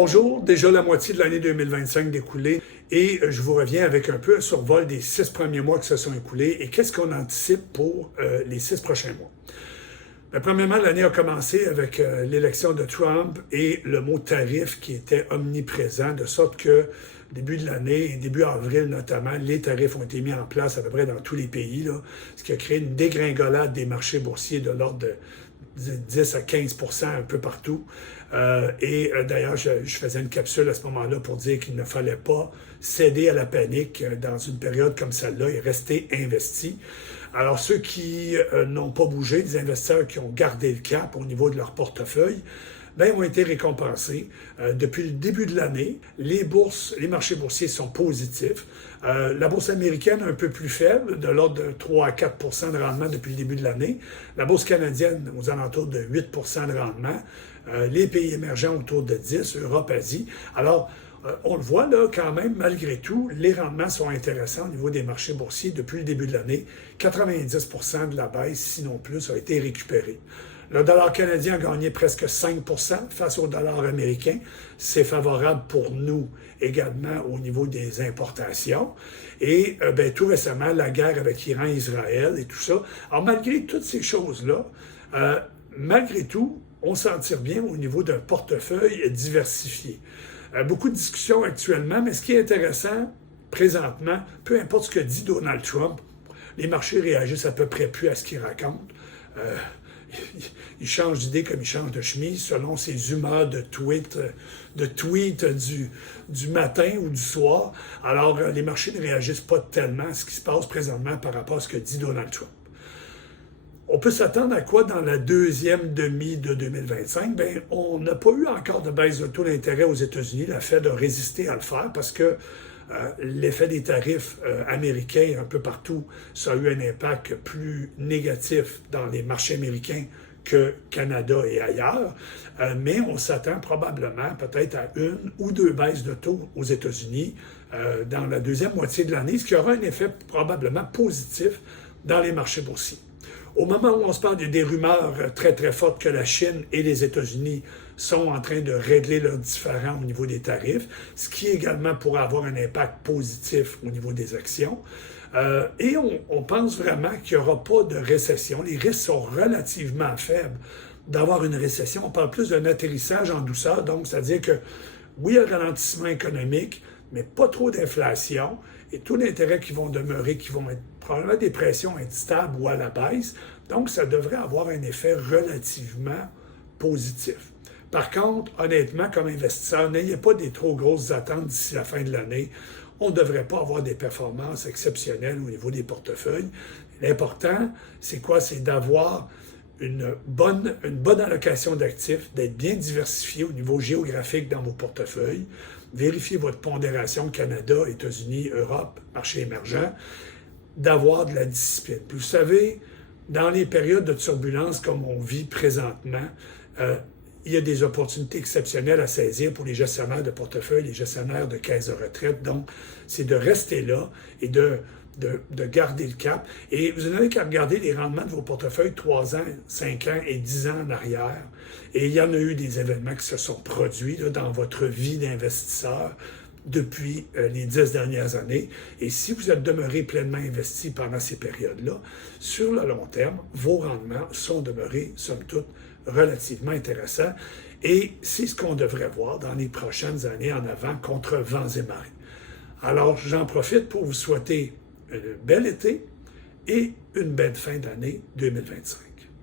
Bonjour, déjà la moitié de l'année 2025 découlée et je vous reviens avec un peu un survol des 6 premiers mois qui se sont écoulés et qu'est-ce qu'on anticipe pour les 6 prochains mois. Ben, premièrement, l'année a commencé avec l'élection de Trump et le mot tarif qui était omniprésent, de sorte que début de l'année et début avril notamment, les tarifs ont été mis en place à peu près dans tous les pays, là, ce qui a créé une dégringolade des marchés boursiers de l'ordre de 10 à 15 % un peu partout. D'ailleurs, je faisais une capsule à ce moment-là pour dire qu'il ne fallait pas céder à la panique dans une période comme celle-là et rester investi. Alors, ceux qui n'ont pas bougé, les investisseurs qui ont gardé le cap au niveau de leur portefeuille, ben, ont été récompensés. Depuis le début de l'année, les marchés boursiers sont positifs. La bourse américaine un peu plus faible, de l'ordre de 3 à 4 % de rendement depuis le début de l'année. La bourse canadienne aux alentours de 8 % de rendement. Les pays émergents autour de 10, Europe, Asie. Alors, on le voit là quand même, malgré tout, les rendements sont intéressants au niveau des marchés boursiers depuis le début de l'année. 90 % de la baisse, sinon plus, a été récupérée. Le dollar canadien a gagné presque 5 % face au dollar américain. C'est favorable pour nous également au niveau des importations. Et tout récemment, la guerre avec Iran, Israël et tout ça. Alors malgré toutes ces choses-là, malgré tout, on s'en tire bien au niveau d'un portefeuille diversifié. Beaucoup de discussions actuellement, mais ce qui est intéressant présentement, peu importe ce que dit Donald Trump, les marchés réagissent à peu près plus à ce qu'il raconte. Il change d'idée comme il change de chemise selon ses humeurs de tweet du matin ou du soir. Alors, les marchés ne réagissent pas tellement à ce qui se passe présentement par rapport à ce que dit Donald Trump. On peut s'attendre à quoi dans la deuxième demi de 2025? Bien, on n'a pas eu encore de baisse de taux d'intérêt aux États-Unis. La Fed a résisté à le faire parce que l'effet des tarifs américains un peu partout, ça a eu un impact plus négatif dans les marchés américains que Canada et ailleurs. Mais on s'attend probablement peut-être à une ou deux baisses de taux aux États-Unis dans la deuxième moitié de l'année, ce qui aura un effet probablement positif dans les marchés boursiers. Au moment où on se parle, il y a des rumeurs très, très fortes que la Chine et les États-Unis sont en train de régler leurs différends au niveau des tarifs, ce qui également pourrait avoir un impact positif au niveau des actions. Et on pense vraiment qu'il n'y aura pas de récession. Les risques sont relativement faibles d'avoir une récession. On parle plus d'un atterrissage en douceur, donc c'est-à-dire que oui, il y a un ralentissement économique, mais pas trop d'inflation et taux d'intérêt qui vont demeurer, qui vont être probablement des pressions stables ou à la baisse. Donc, ça devrait avoir un effet relativement positif. Par contre, honnêtement, comme investisseur, n'ayez pas des trop grosses attentes d'ici la fin de l'année. On ne devrait pas avoir des performances exceptionnelles au niveau des portefeuilles. L'important, c'est quoi? C'est d'avoir une bonne allocation d'actifs, d'être bien diversifié au niveau géographique dans vos portefeuilles. Vérifiez votre pondération Canada, États-Unis, Europe, marché émergent, d'avoir de la discipline. Puis vous savez, dans les périodes de turbulence comme on vit présentement, il y a des opportunités exceptionnelles à saisir pour les gestionnaires de portefeuille, les gestionnaires de caisse de retraite. Donc, c'est de rester là et de garder le cap. Et vous n'avez qu'à regarder les rendements de vos portefeuilles 3 ans, 5 ans et 10 ans en arrière. Et il y en a eu des événements qui se sont produits là, dans votre vie d'investisseur depuis les 10 dernières années. Et si vous êtes demeuré pleinement investi pendant ces périodes-là, sur le long terme, vos rendements sont demeurés, somme toute, relativement intéressants. Et c'est ce qu'on devrait voir dans les prochaines années en avant contre vents et marées. Alors, j'en profite pour vous souhaiter un bel été et une belle fin d'année 2025.